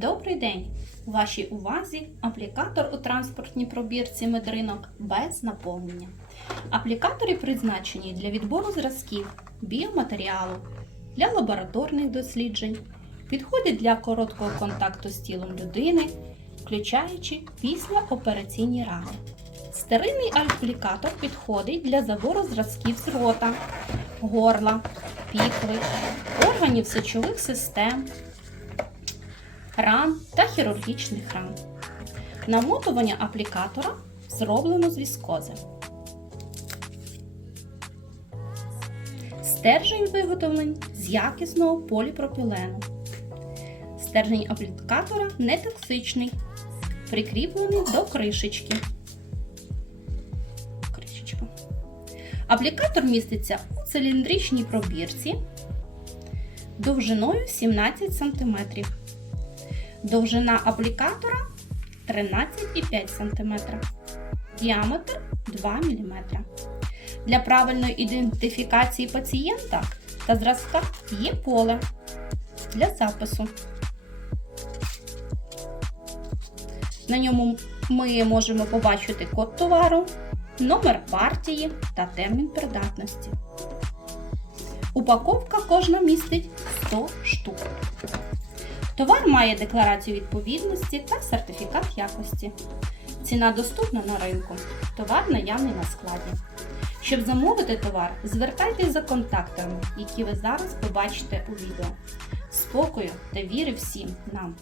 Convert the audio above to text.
Добрий день! У вашій увазі аплікатор у транспортній пробірці медринок без наповнення. Аплікатори призначені для відбору зразків, біоматеріалу, для лабораторних досліджень, підходять для короткого контакту з тілом людини, включаючи післяопераційні рани. Стерильний аплікатор підходить для забору зразків з рота, горла, пікви, органів сечових систем, ран та хірургічних ран. Намотування аплікатора зроблено з віскози. Стержень виготовлений з якісного поліпропілену. Стержень аплікатора не токсичний, прикріплений до кришечки. Кришечка. Аплікатор міститься у циліндричній пробірці довжиною 17 см. Довжина аплікатора 13,5 см. Діаметр 2 мм. Для правильної ідентифікації пацієнта та зразка є поле для запису. На ньому ми можемо побачити код товару, номер партії та термін придатності. Упаковка кожна містить 100 штук. Товар має декларацію відповідності та сертифікат якості. Ціна доступна на ринку. Товар наявний на складі. Щоб замовити товар, звертайтесь за контактами, які ви зараз побачите у відео. Спокою та віри всім нам!